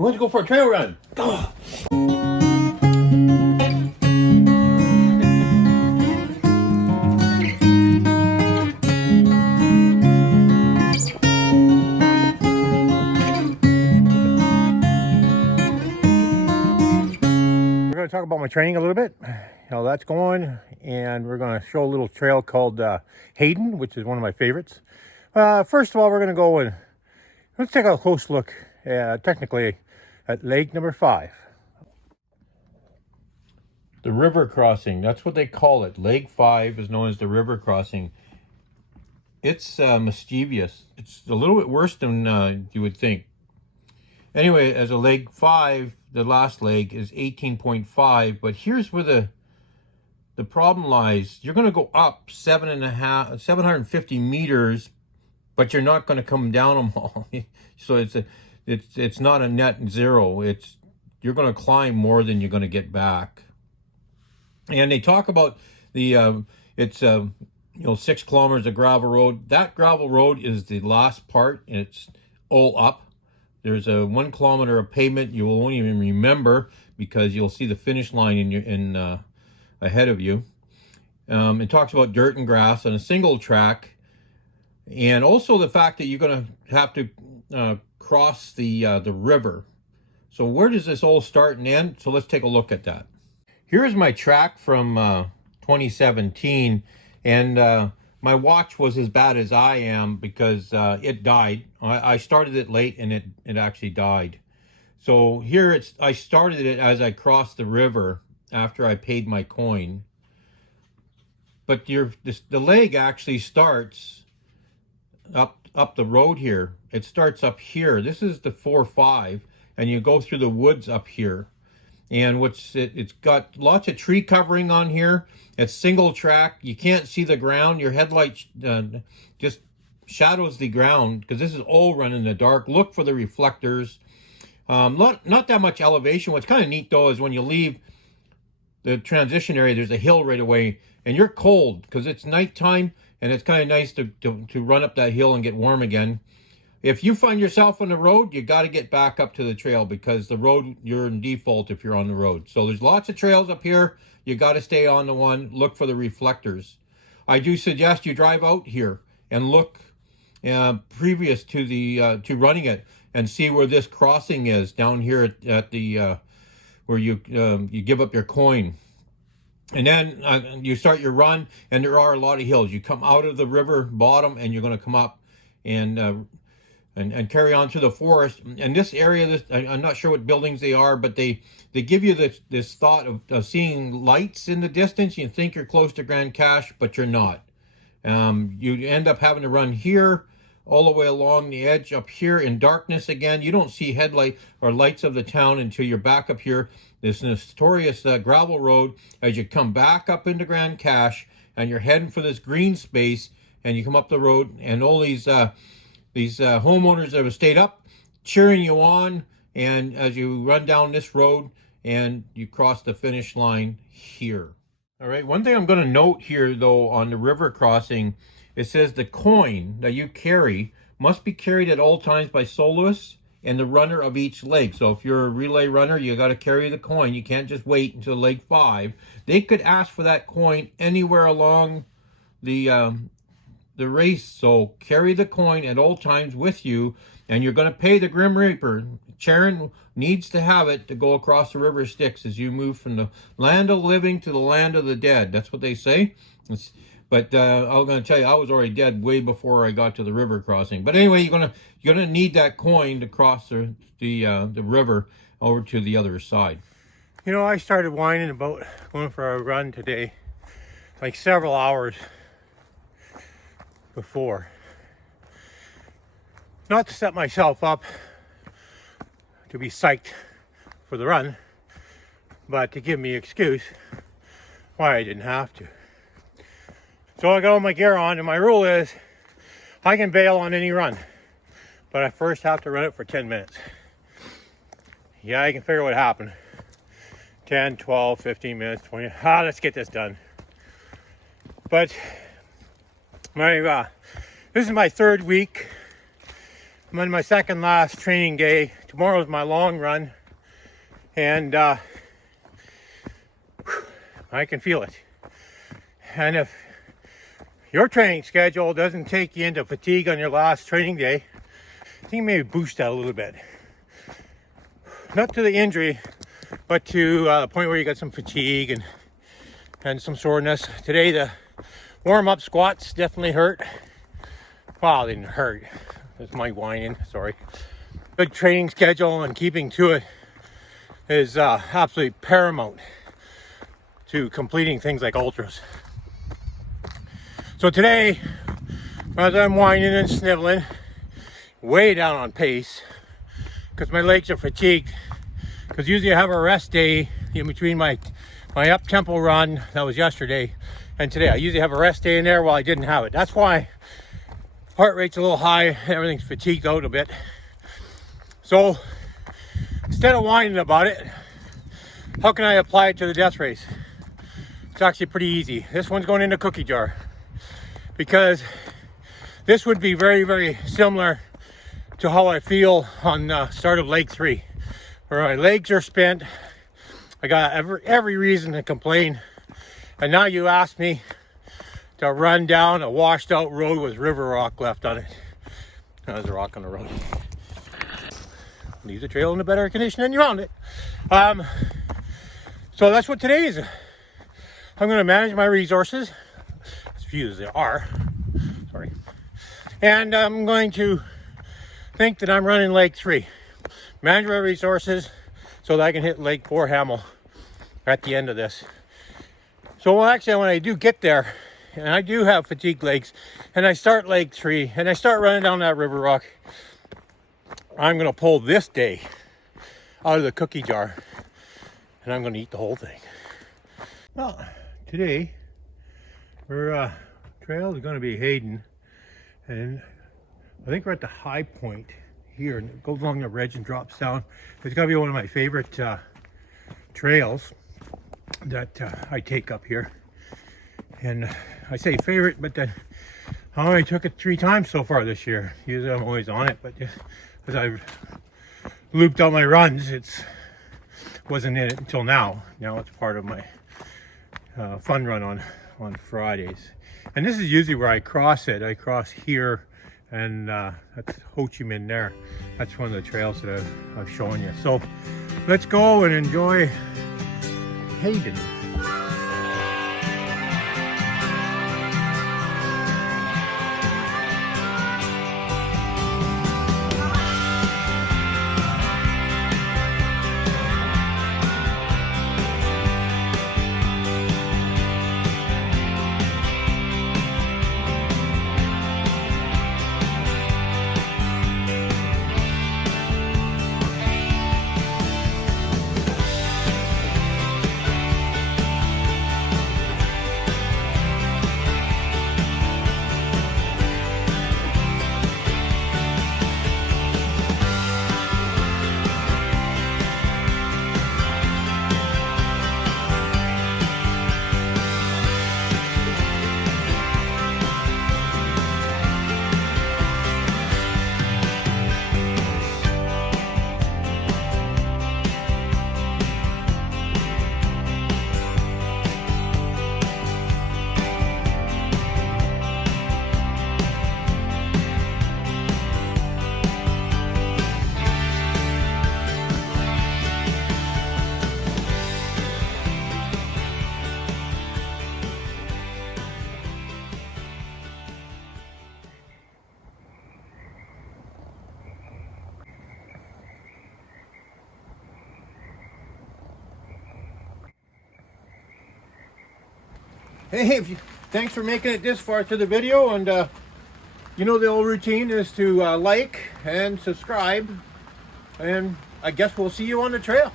We're going to go for a trail run. Oh. We're going to talk about my training a little bit, how that's going, and we're going to show a little trail called Hayden, which is one of my favorites. First of all, we're going to go and let's take a close look, technically, at leg number 5. The river crossing, that's what they call it. Leg 5 is known as the river crossing. It's mischievous. It's a little bit worse than you would think. Anyway, as a leg 5, the last leg is 18.5, but here's where the problem lies. You're going to go up 750 meters, but you're not going to come down them all. So it's not a net zero. You're going to climb more than you're going to get back. And they talk about the 6 kilometers of gravel road. That gravel road is the last part, and it's all up. There's a 1 kilometer of pavement you won't even remember because you'll see the finish line ahead of you. It talks about dirt and grass on a single track, and also the fact that you're going to have to cross the river. So where does this all start and end? So let's take a look at that. Here's my track from 2017, and my watch was as bad as I am because it died. I started it late and it actually died. So here I started it as I crossed the river after I paid my coin. But the leg actually starts up the road here. It starts up here. This is the 4-5, and you go through the woods up here. And it's got lots of tree covering on here. It's single track. You can't see the ground. Your headlight just shadows the ground because this is all run in the dark. Look for the reflectors. Not that much elevation. What's kind of neat though is when you leave the transition area, there's a hill right away, and you're cold because it's nighttime, and it's kind of nice to run up that hill and get warm again. If you find yourself on the road, you got to get back up to the trail because the road, you're in default if you're on the road. So there's lots of trails up here. You got to stay on the one. Look for the reflectors. I do suggest you drive out here and look previous to running it and see where this crossing is down here at the where you give up your coin. And then you start your run, and there are a lot of hills. You come out of the river bottom, and you're going to come up and carry on through the forest. And this area, I'm not sure what buildings they are, but they give you this thought of seeing lights in the distance. You think you're close to Grande, but you're not. You end up having to run here all the way along the edge up here in darkness again. You don't see headlight or lights of the town until you're back up here, this notorious gravel road, as you come back up into Grande, and you're heading for this green space, and you come up the road, and all these homeowners that have stayed up cheering you on, and as you run down this road and you cross the finish line here. All right, one thing I'm going to note here though on the river crossing, it says the coin that you carry must be carried at all times by soloists and the runner of each leg. So if you're a relay runner, you got to carry the coin. You can't just wait until leg 5. They could ask for that coin anywhere along the race, so carry the coin at all times with you, and you're going to pay the Grim Reaper. Sharon needs to have it to go across the river Styx as you move from the land of the living to the land of the dead. That's what they say. But I'm going to tell you, I was already dead way before I got to the river crossing. But anyway, you're gonna need that coin to cross the river over to the other side. You know, I started whining about going for a run today, like several hours before. Not to set myself up to be psyched for the run, but to give me an excuse why I didn't have to. So I got all my gear on, and my rule is I can bail on any run, but I first have to run it for 10 minutes. Yeah, I can figure what happened. 10, 12, 15 minutes, 20. Let's get this done. But this is my 3rd week I'm on my second last training day. Tomorrow's my long run, and I can feel it. And if your training schedule doesn't take you into fatigue on your last training day, I think maybe boost that a little bit. Not to the injury, but to the point where you got some fatigue and some soreness. Today the warm-up squats definitely hurt. Well, they didn't hurt. It's my whining, sorry. Good training schedule and keeping to it is absolutely paramount to completing things like ultras. So today, as I'm whining and sniveling, way down on pace, because my legs are fatigued, because usually I have a rest day in between my up-tempo run, that was yesterday, and today. I usually have a rest day in there. Well, I didn't have it. That's why heart rate's a little high, everything's fatigued out a bit. So instead of whining about it, how can I apply it to the death race? It's actually pretty easy. This one's going in the cookie jar, because this would be very, very similar to how I feel on the start of leg 3, where my legs are spent. I got every reason to complain, and now you ask me to run down a washed out road with river rock left on it. There's a rock on the road. Leave the trail in a better condition than you found it. So that's what today is. I'm going to manage my resources, as few as they are. Sorry. And I'm going to think that I'm running leg 3. Manage my resources so that I can hit leg 4 Hamel at the end of this. So actually, when I do get there, and I do have fatigued legs, and I start leg 3, and I start running down that river rock, I'm going to pull this day out of the cookie jar, and I'm going to eat the whole thing. Well, today, our trail is going to be Hayden, and I think we're at the high point here, and it goes along the ridge and drops down. It's going to be one of my favorite trails that I take up here. And I say favorite, but then I only took it 3 times so far this year. Usually I'm always on it, but as I've looped all my runs, wasn't in it until now. Now it's part of my fun run on Fridays. And this is usually where I cross it. I cross here, and that's Ho Chi Minh there. That's one of the trails that I've shown you. So let's go and enjoy Hayden. Hey, thanks for making it this far to the video, and you know the old routine is to like and subscribe, and I guess we'll see you on the trail.